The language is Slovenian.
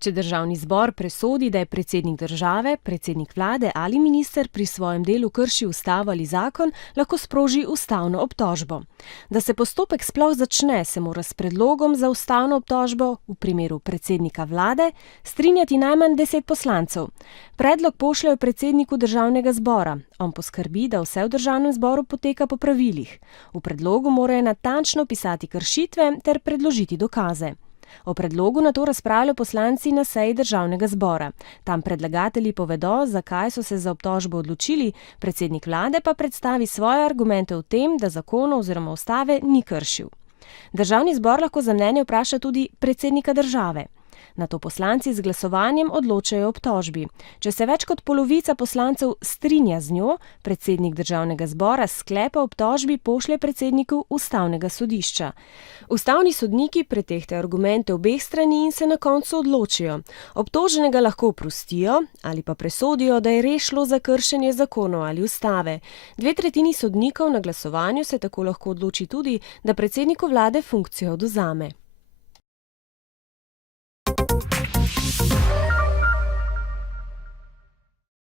Če državni zbor presodi, da je predsednik države, predsednik vlade ali minister pri svojem delu kršil ustavo ali zakon, lahko sproži ustavno obtožbo. Da se postopek sploh začne, se mora s predlogom za ustavno obtožbo, v primeru predsednika vlade, strinjati najmanj 10 poslancev. Predlog pošljejo predsedniku državnega zbora. On poskrbi, da vse v državnem zboru poteka po pravilih. V predlogu morajo natančno opisati kršitve ter predložiti dokaze. O predlogu nato razpravljajo poslanci na seji državnega zbora. Tam predlagatelji povedo, zakaj so se za obtožbo odločili, predsednik vlade pa predstavi svoje argumente o tem, da zakonov oziroma ustave ni kršil. Državni zbor lahko za mnenje vpraša tudi predsednika države. Nato poslanci z glasovanjem odločajo o obtožbi. Če se več kot polovica poslancev strinja z njo, predsednik državnega zbora sklep o obtožbi pošlje predsedniku ustavnega sodišča. Ustavni sodniki pretehtajo argumente obeh strani in se na koncu odločijo. Obtoženega lahko oprostijo ali pa presodijo, da je res šlo za kršenje zakonov ali ustave. 2/3 sodnikov na glasovanju se tako lahko odloči tudi, da predsedniku vlade funkcijo odvzame.